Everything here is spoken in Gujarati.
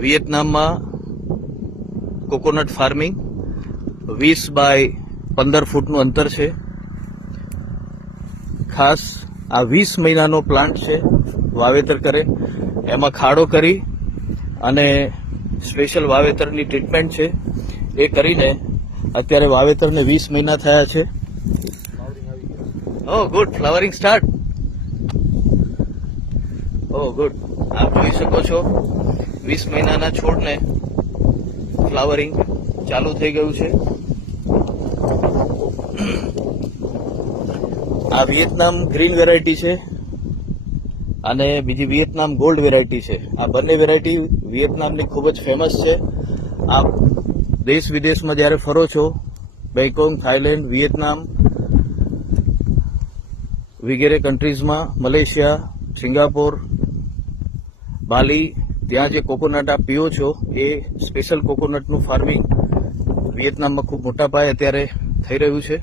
વિયેતનામમાં કોકોનટ ફાર્મિંગ 20 બાય 15 ફૂટનું અંતર છે. ખાસ આ 20 મહિનાનો પ્લાન્ટ છે. વાવેતર કરે એમાં ખાડો કરી અને સ્પેશિયલ વાવેતરની ટ્રીટમેન્ટ છે એ કરીને અત્યારે વાવેતરને 20 મહિના થયા છે. ઓહ ગુડ, ફ્લાવરિંગ સ્ટાર્ટ. ઓહ ગુડ, આપ જોઈ શકો છો 20 મહિનાના છોડને ફ્લાવરિંગ ચાલુ થઈ ગયું છે. આ વિયેતનામ ગ્રીન વેરાયટી છે અને બીજી વિયેતનામ ગોલ્ડ વેરાયટી છે. આ બંને વેરાયટી વિયેતનામની ખૂબ જ ફેમસ છે. આપ દેશ વિદેશમાં જ્યારે ફરો છો, બેંકોક, થાઈલેન્ડ, વિયેતનામ વગેરે કન્ટ્રીઝમાં, મલેશિયા, સિંગાપોર, બાલી, ત્યાં જે કોકોનટ આપ પીઓ છો એ સ્પેશિયલ કોકોનટનું ફાર્મિંગ વિયેતનામમાં ખૂબ મોટા પાયે અત્યારે થઈ રહ્યું છે.